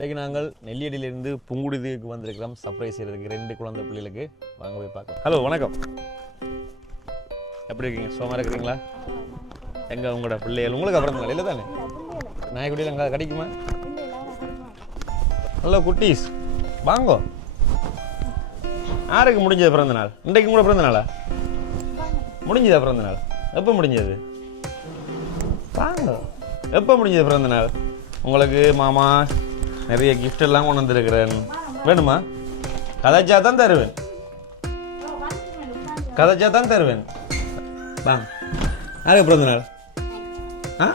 இன்றைக்கு நாங்கள் நெல்லியடியிலிருந்து புங்குடுதிக்கு வந்திருக்கிறோம். சர்ப்ரைஸ் செய்கிறதுக்கு ரெண்டு குழந்தை பிள்ளைகளுக்கு. வாங்க போய் பார்க்கலாம். ஹலோ வணக்கம். எப்படி இருக்கீங்க? சுகமாக இருக்கிறீங்களா? எங்கே உங்களோட பிள்ளைகள்? உங்களுக்கு அப்புறம் இல்லை தானே? நாய்க்குடியில் அங்கே கிடைக்குமா? ஹலோ குட்டீஸ். வாங்கோ. யாருக்கு முடிஞ்சது பிறந்த நாள். இன்றைக்கு கூட பிறந்த நாளா? முடிஞ்சதா பிறந்த நாள்? எப்போ முடிஞ்சது? வாங்க. எப்போ முடிஞ்சது பிறந்த நாள்? உங்களுக்கு மாமா நிறைய gift எல்லாம் கொண்டு வந்திருக்கிறேன். வேணுமா? கதைச்சா தான் தருவேன். கதைச்சா தான் தருவேன். வாங்க யாருக்கு பிறந்த நாள் ஆ?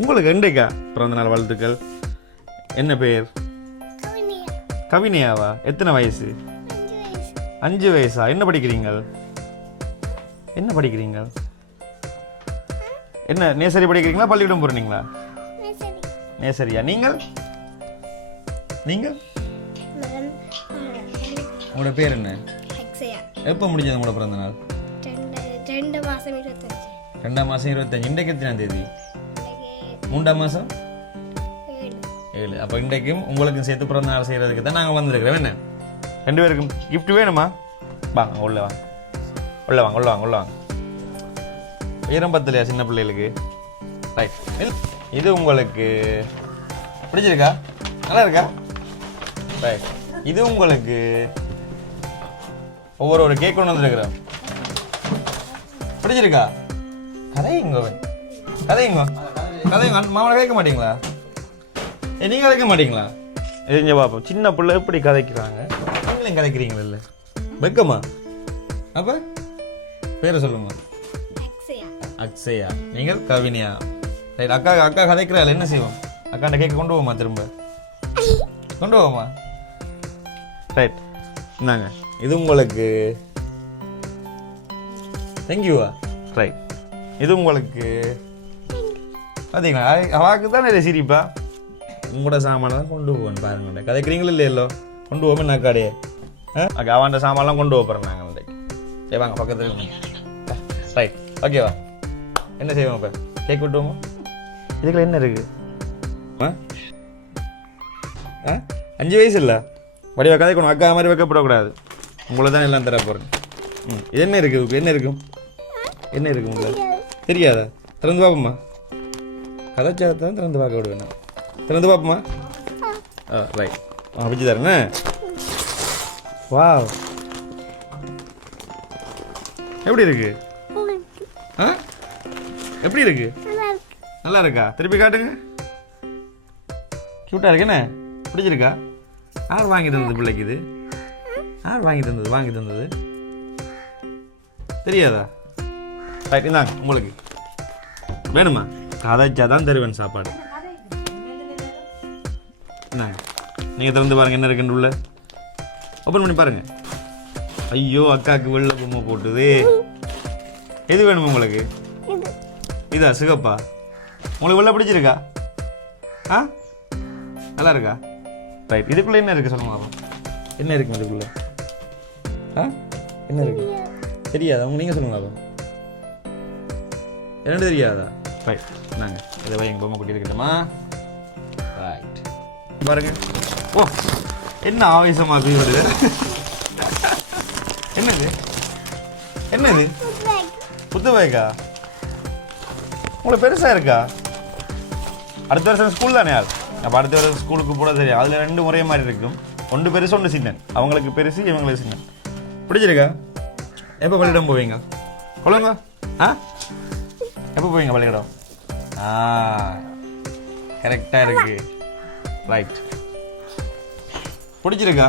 உங்களுக்கு இன்றைக்கா பிறந்த நாள் வாழ்த்துக்கள்? என்ன பேர் கவினியாவா? எத்தனை வயசு? அஞ்சு வயசா? என்ன படிக்கிறீங்க என்ன படிக்கிறீங்க என்ன நேசரி படிக்கிறீங்களா பள்ளிக்கூடம் போறீங்களா? நேசரியா நீங்கள்? நீங்கள் உங்களோட பேர் என்ன? எப்போ முடிஞ்சது உங்களோட பிறந்த நாள்? ரெண்டு இருபத்தஞ்சு. ரெண்டாம் மாதம் இருபத்தஞ்சு. இன்றைக்கு எத்தனாம் தேதி? மூன்றாம் மாதம் ஏழு. அப்போ இன்றைக்கும் உங்களுக்கும் சேர்த்து பிறந்த நாள் செய்கிறதுக்கு தான் நாங்கள் வந்திருக்கிறோம். என்ன? ரெண்டு பேருக்கும் gift வேணுமா? வாங்க உள்ள வாங்க உள்ள வாங்க உள்ள வாங்க உள்ள வாங்க. உயரம் பத்தலையா சின்ன பிள்ளைகளுக்கு? ரைட் இது உங்களுக்கு பிடிச்சிருக்கா? நல்லா இருக்கா? ரைட் இது உங்களுக்கு ஒவ்வொரு ஒரு கேக் கொண்டு வந்துருக்குறோம் பிடிச்சிருக்கா? கதையுங்க கதையுங்க கதையுங்க மாமனை கேட்க மாட்டீங்களா? ஏ நீங்கள் கதைக்க மாட்டீங்களா? எரிஞ்ச பார்ப்போம் சின்ன பிள்ளை எப்படி கதைக்கிறாங்க? நீங்களும் கதைக்கிறீங்களா. இல்லை வெக்கமா? அப்போ? பேரை சொல்லுங்க. அக்ஷயா. அக்ஷயா. நீங்கள் கவினியா? ரைட் அக்கா அக்கா கதைக்கிறாள். என்ன செய்வோம்? அக்காண்ட கேட்க கொண்டு போமா திரும்ப? கொண்டு போமா ரைட் இந்தாங்க இது உங்களுக்கு தேங்க்யூவா ரைட் இது உங்களுக்கு பார்த்தீங்களா அவாக்கு தான் நிறைய சிரிப்பா? உங்களோட சாமானை தான் கொண்டு போவேன் பாருங்க கதைக்கிறீங்களா இல்லையല്ലോ கொண்டு போவோம் என்ன கடையே? அக்கா அவன் சாமான்லாம் கொண்டு போகிறோம் நாங்கள் இன்றைக்கு. சரி வாங்க பக்கத்தில் ரைட் ஓகேவா என்ன செய்வோம் இப்போ? கேக் விட்டுவோமா? இதுக்குள்ள என்ன இருக்கு? ஆ? ஆ? அஞ்சு வயசு இல்லை? வடிவா கதைக்கணும் அக்கா மாதிரி வைக்கப்படக்கூடாது. உங்களை தான் எல்லாம் தர போகிறேன் ம். இது என்ன இருக்குது என்ன இருக்கும்? என்ன இருக்கு உங்களுக்கு? தெரியாதா? திறந்து பார்ப்போம்மா. கதைச்சா தான் திறந்து பார்க்க விடுவேன் திறந்து பார்ப்போமா ஆ ரைட் ஆ வச்சு தரேண்ணே வா எப்படி இருக்கு? ஆ? எப்படி இருக்கு? நல்லா இருக்கா? திருப்பி காட்டுங்க. க்யூட்டாக இருக்கு என்ன? பிடிச்சிருக்கா? யார் வாங்கி தந்தது பிள்ளைக்கு இது? யார் வாங்கி தந்தது வாங்கி தந்தது தெரியாதா? ரைட் இந்தாங்க உங்களுக்கு. வேணுமா? கதைச்சா தான் தருவேன் சாப்பாடு. இந்தாங்க. நீங்கள் திறந்து பாருங்கள் என்ன இருக்குன்னு உள்ள. ஓப்பன் பண்ணி பாருங்கள் ஐயோ அக்காவுக்கு வெள்ளை பொம்மை போட்டுது. எது வேணுமா உங்களுக்கு? இதா சிகப்பா? உங்களுக்கு வெள்ளை பிடிச்சிருக்கா? ஆ? நல்லா இருக்கா? ரைட் இதுக்குள்ள என்ன இருக்கு சொல்லுங்க. என்ன இருக்கு இதுக்குள்ள? ஆ? என்ன இருக்கு? தெரியாதா? உங்க நீங்க சொல்லுங்க. இரண்டு தெரியாதா? ரைட் நாங்க இதை வைங்க பொம்மை குட்டி இருக்கட்டுமா ரைட் பாருங்க. ஓ என்ன ஆவேசமா வருது என்னது? என்னது? புத்து பைக்கா உங்களுக்கு பெருசா இருக்கா? அடுத்த வருஷம் ஸ்கூல் தானே ஆள்? அப்போ அடுத்த வருஷம் ஸ்கூலுக்கு போட தெரியும் அதில் ரெண்டு ஒரே மாதிரி இருக்கும். ஒன்று பெருசு ஒன்று சின்னன். அவங்களுக்கு பெருசு இவங்களுக்கு சின்னன். பிடிச்சிருக்கா எப்போ பள்ளியிடம் போவீங்க? சொல்லுங்க ஆ? எப்போ போவீங்க பள்ளியிடம் ஆ கரெக்டாக இருக்கு. ரைட் பிடிச்சிருக்கா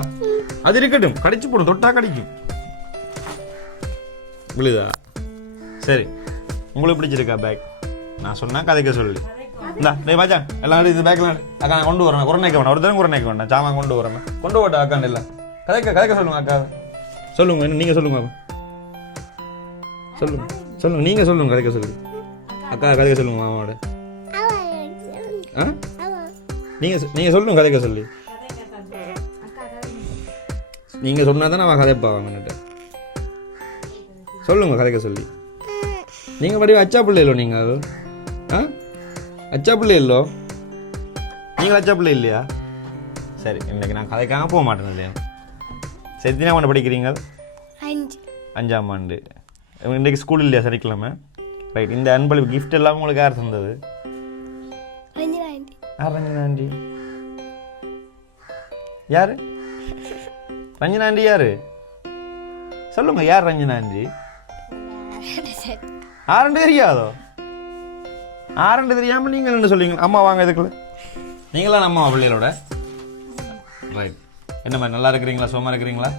அது இருக்கட்டும். கடிச்சு போடும் தொட்டா கடிக்கும். விழுதா? சரி. உங்களுக்கு பிடிச்சிருக்கா பேக் நான் சொன்னால் கதைக்க சொல்லி. இந்த டேய் மச்சான் எல்லாம் இது பேக்ல அக்கா நான் கொண்டு வரேன். குரநேக்க வேணாம். ஒரு தரம் குரணைக்க வேண்டாம் சாமான் கொண்டு வரேன். கொண்டு போட்டா அக்காண்டு இல்லை கதைக்க கதைக்க சொல்லுங்க அக்கா. சொல்லுங்க என்ன நீங்கள் சொல்லுங்க சொல்லுங்க சொல்லுங்க நீங்கள் சொல்லுங்க கதைக்க சொல்லுங்க அக்கா கதைக்க சொல்லுங்க மாமாவோட ஆ? நீங்கள் சொ- சொல்லுங்க கதைக்க சொல்லி. நீங்கள் சொன்னா தான் அவன் கதைப்பா அவன்கிட்ட சொல்லுங்க கதைக்க சொல்லி. நீங்கள் வடிவ வச்சா பிள்ளைகளோ நீங்கள் அது? அச்சா பிள்ளை இல்லோ? நீங்கள் அச்சா பிள்ளை இல்லையா? சரி இன்னைக்கு நான் கதைக்காக போக மாட்டேன் இல்லையா? செத்தினா கொண்டு படிக்கிறீங்க அஞ்சு. அஞ்சாம் ஆண்டு. இன்றைக்கு ஸ்கூல் இல்லையா சனிக்கிழமை? ரைட் இந்த அன்பளிப்பு கிஃப்ட் எல்லாம் உங்களுக்கு யார் தந்தது? அஞ்சு ஆண்டி யார்? ரஞ்சனா ஆண்டி யார் ரஞ்சனா ஆண்டி யார் சொல்லுங்க யார் ரஞ்சனா ஆண்டி சரி ஆரண்டு தெரியாதோ ஆரண்டு தெரியாமல் நீங்கள் என்ன சொல்லுவீங்க அம்மா வாங்க இதுக்குள்ள. நீங்களா நம்ம பிள்ளைகளோட? ரைட் என்ன மாதிரி நல்லா இருக்கிறீங்களா? சும்மா இருக்கிறீங்களா?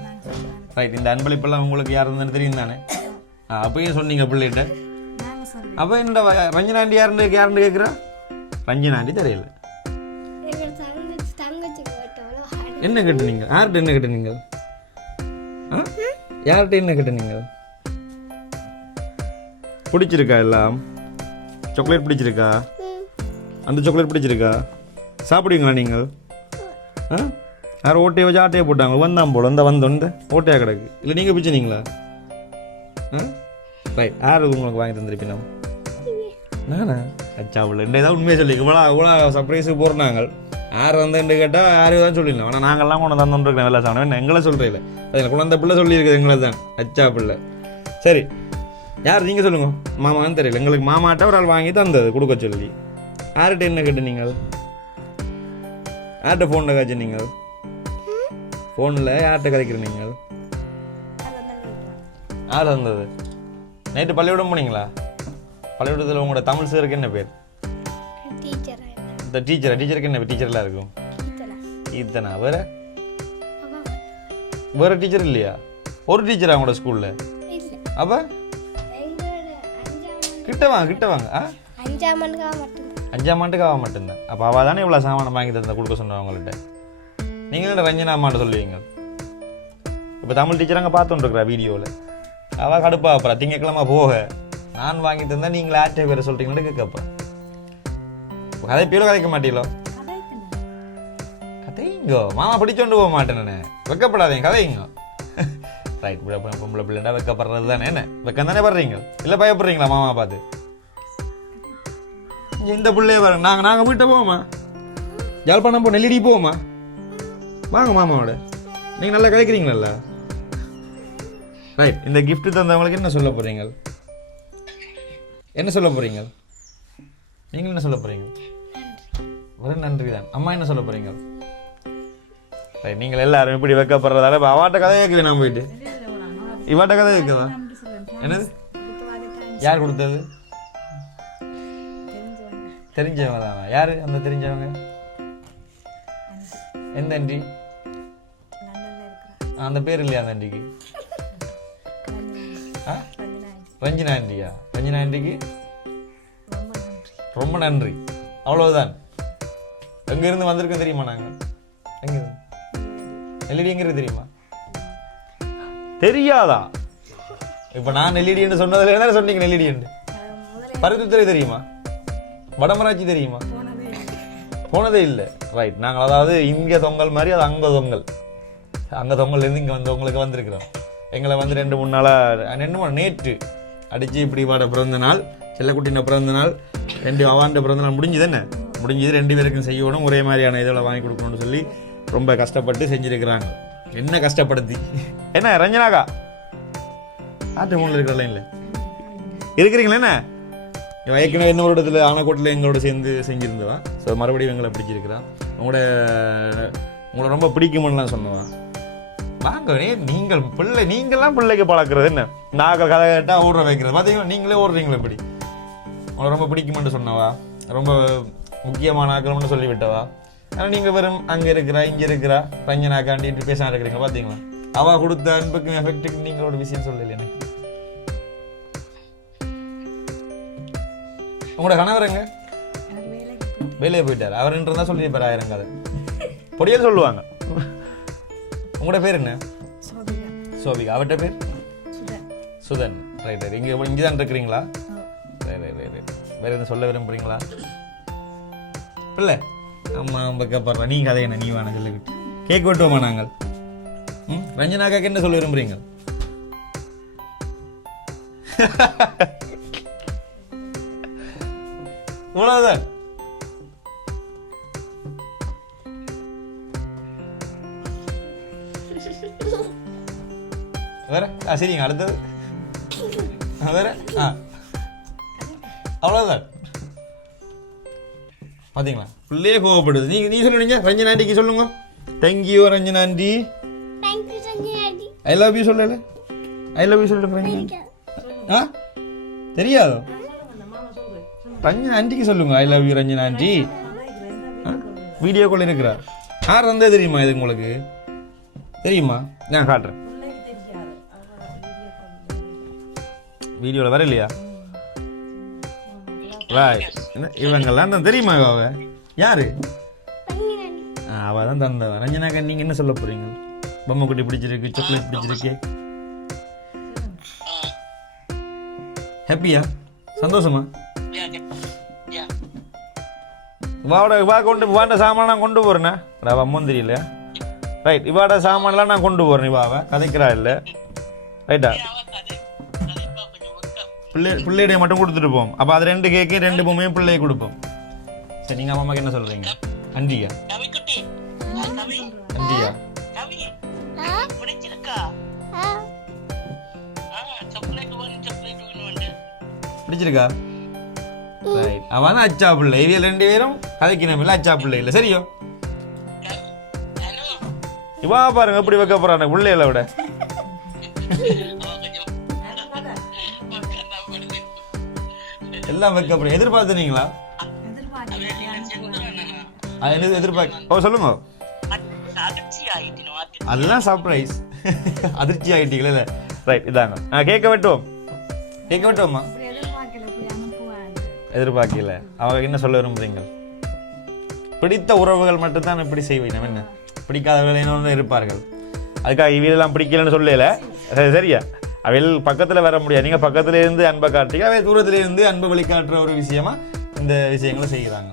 ரைட் இந்த அன்பளிப்பெல்லாம் உங்களுக்கு யார் இருந்ததுன்னு தெரியும் தானே? ஆ அப்பயும் சொன்னீங்க பிள்ளைகிட்ட. அப்போ என்னோட வ- ரஞ்சனா ஆண்டி யாருன்னு யாருன்னு கேட்குறா ரஞ்சனா ஆண்டி தெரியல. என்ன கேட்டுனீங்க யார்கிட்ட என்ன கேட்டுனீங்க ஆ? யார்கிட்ட என்ன கேட்டுனீங்க பிடிச்சிருக்கா எல்லாம்? சாக்லேட் பிடிச்சிருக்கா? அந்த சாக்லேட் பிடிச்சிருக்கா? சாப்பிடுவீங்களா நீங்கள்? ஆ? யாரும் ஓட்டையை வச்சு ஆட்டையை போட்டாங்க. வந்தான் போல. இந்த வந்தோன்னு ஓட்டையாக கிடக்கு. இல்லை நீங்கள் பிடிச்சினீங்களா ஆ? ரைட் யார் இது உங்களுக்கு வாங்கி தந்திருப்பினோம் நானா? அச்சா உள்ள இந்த ஏதாவது உண்மையை சொல்லி. இவ்வளோ அவ்வளோ சர்ப்ரைஸுக்கு போகிறாங்க யார் வந்தேன்னு கேட்டால் யாரும் தான் சொல்லிடலாம். ஆனால் நாங்கள்லாம் கொண்டு தந்தோன்னு இருக்கேன் வெள்ளை சாணம் எங்களை சொல்கிறீங்களே அதில் குழந்தை பிள்ளை சொல்லியிருக்குது எங்களை தான். அச்சா பிள்ளை. சரி. யார் நீங்கள் சொல்லுங்க. மாமான்னு தெரியல. எங்களுக்கு மாமாட்ட ஒரு ஆள் வாங்கி தந்தது கொடுக்க சொல்லி. யார்கிட்ட என்ன கேட்டு நீங்கள்? யார்கிட்ட ஃபோனில் காய்ச்சி நீங்கள்? ஃபோனில் யார்கிட்ட கதைக்கிற நீங்கள்? யார் தந்தது? நைட்டு பள்ளிக்கூடம் போனீங்களா? பள்ளிக்கூடத்தில் உங்களோட தமிழ் சாருக்கு என்ன பேர்? இந்த டீச்சர் டீச்சருக்கு என்ன டீச்சர்லாம் இருக்கும்? இத்தனை வேற? வேற டீச்சர் இல்லையா? ஒரு டீச்சரா உங்களோட ஸ்கூலில் அப்போ? கிட்ட வாங்க கிட்ட வாங்க ஆ? அஞ்சாம் மணிக்காக மட்டும். அஞ்சாம் ஆண்டுக்கு ஆக மாட்டேன் அப்போ அவள் தானே இவ்வளோ சாமானம் வாங்கி தந்த கொடுக்க அவங்கள்ட்ட நீங்கள் என்ன ரஞ்சனா அம்மாட்ட சொல்லுவீங்க? இப்போ தமிழ் டீச்சர் அங்கே பார்த்துட்டுருக்குறா வீடியோவில் அவள் கடுப்பா அப்புறம் திங்கக்கிழமை போக. நான் வாங்கி தந்தா நீங்கள் ஆட்டை பேரை சொல்கிறீங்கன்னு கேட்கப்பா. கதைப்பியலோ கதைக்க மாட்டீங்களோ? கதைங்கோ. மாமா பிடிச்சோண்டு போக மாட்டேன் நான் வெக்கப்படாதீங்க கதைங்க. ரைட் பொம்பளை பிள்ளைண்டா வெக்கப்படுறது தானே என்ன வெக்கம் தானே படுறீங்க இல்லை பயப்படுறீங்களா மாமா பார்த்து இந்த பிள்ளைய பாருங்க நாங்கள் நாங்கள் வீட்டை போவோமா யாழ்ப்பாணம் போ நெல்லிடி போவோமா வாங்க மாமாவோட நீங்கள் நல்லா கிடைக்கிறீங்களா ரைட் இந்த கிஃப்ட் தந்தவங்களுக்கு என்ன சொல்ல போகிறீங்க என்ன சொல்ல போறீங்க நீங்கள் என்ன சொல்ல போறீங்க ஒரு நன்றி தான் அம்மா என்ன சொல்ல போறீங்க ரைட் நீங்கள் எல்லாரும் இப்படி வைக்கப்படுறதால இப்போ அவாட்ட கதையை கேட்குது நான் போயிட்டு இவாட்ட கதை கேட்குதா? என்னது? யார் கொடுத்தது? தெரிஞ்சவங்க. தானா யாரு? அந்த தெரிஞ்சவங்க? எந்த ஆண்டி அந்த பேர் இல்லையா அந்த ஆண்டிக்கு ஆ? ரஞ்சினா ஆண்டியா ரஞ்சினா ஆண்டிக்கு ரொம்ப நன்றி. அவ்வளவுதான். எங்க இருந்து வந்திருக்கோம் தெரியுமா நாங்க? எங்க இருந்து நெல்லிடி எங்க இருந்து தெரியுமா? தெரியாதா? இப்ப நான் நெல்லிடின்னு சொன்னதுல என்ன சொன்னீங்க நெல்லிடின்னு பருத்தித்துறை தெரியுமா? வடமராட்சி தெரியுமா? போனதே இல்லை. ரைட் நாங்கள் அதாவது இங்கே தொங்கல் மாதிரி அது அங்கே தொங்கல். அங்கே தொங்கல்லேருந்து இங்கே வந்தவங்களுக்கு வந்திருக்கிறோம். எங்களை வந்து ரெண்டு மூணு நாளாக ரெண்டு நேற்று அடித்து இப்படி வாட பிறந்த நாள் செல்லக்குட்டின பிறந்த நாள் ரெண்டு அவாண்ட பிறந்த நாள் முடிஞ்சது என்ன? முடிஞ்சது ரெண்டு பேருக்கும் செய்யணும். ஒரே மாதிரியான இதில் வாங்கி கொடுக்கணும்னு சொல்லி ரொம்ப கஷ்டப்பட்டு செஞ்சுருக்கிறாங்க. என்ன கஷ்டப்படுத்தி? என்ன ரஞ்சனாக்கா? ஆட்டு மூணில் இருக்கிற லைனில் இருக்கிறீங்களா என்ன? ஏற்கனவே இன்னொரு இடத்துல ஆனக்கோட்டில் எங்களோட சேர்ந்து செஞ்சுருந்தவா. ஸோ மறுபடியும் எங்களை பிடிச்சிருக்கிறான் உங்களோட உங்களை ரொம்ப பிடிக்கும்னுலாம் சொன்னவன் வாங்க ஏ நீங்கள் பிள்ளை நீங்கள்லாம் பிள்ளைக்கு பழக்கிறது என்ன? நாங்கள் கதை கேட்டால் ஓடுற வைக்கிறது. பார்த்தீங்கன்னா நீங்களே ஓடுறீங்களா இப்படி. உங்களை ரொம்ப பிடிக்குமென்று சொன்னவா? ரொம்ப முக்கியமான ஆக்கணும்னு சொல்லி விட்டவா ஆனால் நீங்கள் வெறும் அங்கே இருக்கிறா இங்கே இருக்கிறா ரஞ்சனாக்காண்டிட்டு பேச இருக்கிறீங்க பார்த்தீங்களா அவள் கொடுத்த அன்புக்கும் எஃபெக்ட்டுக்கு நீங்களோட விஷயம் சொல்லலை எனக்கு. உங்களோட கணவர் எங்க? வேலையை போயிட்டார். அவர் இருந்தா சொல்லியிருப்பார் ஆயிரம் கதை. பொடியல் சொல்லுவாங்க. உங்களோட பேர் என்ன? சோபிகா. அவர்கிட்ட பேர்? சுதன். ரைட் ரைட் இங்கே இங்கே தான் இருக்கிறீங்களா? ரைட் ரைட் வேற எதுவும் சொல்ல விரும்புறீங்களா? பிள்ளை ஆமாம் பக்கப்படுறா நீ கதை என்ன நீ வேணா சொல்லிக்கிட்டு. கேக் வெட்டுவோமா நாங்கள்? ம்? ரஞ்சனாக்காக்கு என்ன சொல்ல விரும்புறீங்க? இவ்வளவுதான் வேற? ஆ சரிங்க அடுத்தது. வேற? ஆ. அவ்வளோதான் பாத்தீங்களா? பிள்ளையே கோவப்படுது. நீங்க நீ சொல்லுங்க ரஞ்சனா ஆண்டிக்கு சொல்லுங்க. Thank you Ranjana aunty. I love you சொல்லல. ஐ லவ் யூ சொல்லுங்க ரஞ்சனா. ஆ? தெரியாதோ? ரஞ்சனா ஆண்டிக்கு சொல்லுங்க. I love you Ranjana aunty. Video call இருக்கிறா யார் வந்தா தெரியுமா இது உங்களுக்கு? தெரியுமா? நான் காட்டுறேன். வீடியோவில் வர இல்லையா என்ன இவங்கெல்லாம் தான் தெரியுமா இவ யாரு? அவ தான் தந்தவன் ரஞ்சனாக்கா நீங்க என்ன சொல்ல போறீங்க? பொம்மை குட்டி பிடிச்சிருக்கு சாக்லேட் பிடிச்சிருக்கு. ஹாப்பியா சந்தோஷமா? இவாவோட இவா கொண்டு இவாண்ட சாமான் நான் கொண்டு போறேண்ணா அவ அம்மன் தெரியல ரைட் இவாட சாமான்லாம் நான் கொண்டு போறேன் இவாவ கதைக்கிறா இல்ல. ரைட்டா பிள்ளை பிள்ளைடைய மட்டும் கொடுத்துட்டு போவோம். அப்போ அது ரெண்டு கேக்கு ரெண்டு பொம்மையும் பிள்ளையை கொடுப்போம். சரி நீங்கள் அம்மாக்கு என்ன சொல்கிறீங்க அஞ்சியா அஞ்சியா பிடிச்சிருக்கா? ரைட் அவன் அச்சா பிள்ளை. இவியல் ரெண்டு பேரும் கதைக்கணும் இல்லை அச்சா பிள்ளை இல்லை. சரியோ? இவா பாருங்க எப்படி வைக்க போறாங்க பிள்ளைகளை விட. எல்லாம் வைக்க போறேன். எதிர்பார்த்துனீங்களா அது என்னது எதிர்பார்க்க ஓ சொல்லுங்க. அதெல்லாம் சர்ப்ரைஸ் அதிர்ச்சி ஆகிட்டீங்களே ரைட் இதாங்க. நான் கேட்க வெட்டுவோம் கேட்க வெட்டுவோம்மா எதிர்பார்க்கல. அவங்க என்ன சொல்ல விரும்புறீங்க? பிடித்த உறவுகள் மட்டும்தான் இப்படி செய்வேன் என்ன? பிடிக்காதவர்கள் என்ன இருப்பார்கள். அதுக்காக இவையெல்லாம் பிடிக்கலன்னு சொல்லல. சரி, சரியா? அவைகள் பக்கத்தில் வர முடியாது. நீங்கள் பக்கத்துல இருந்து அன்பை காட்டுறீங்க அவை தூரத்துல இருந்து அன்பை வெளிக்காட்டுற ஒரு விஷயமா இந்த விஷயங்களை செய்கிறாங்க.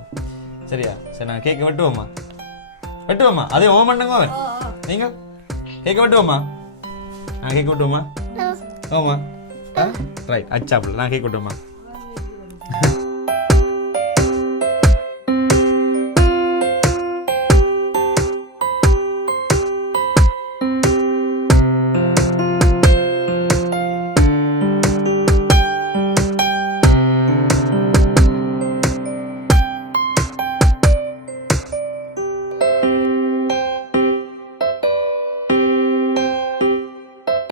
சரியா? சரி நான் கேட்க வெட்டுவோம்மா வெட்டுவோம்மா அதே ஓம் பண்ணுங்க அவன். நீங்க? கேட்க வெட்டுவோம்மா நான் கேட்க வெட்டுவோமா? ஆ. ஓமா ரைட் அச்சாப்பில் நான் கேட்க வெட்டுவோம்மா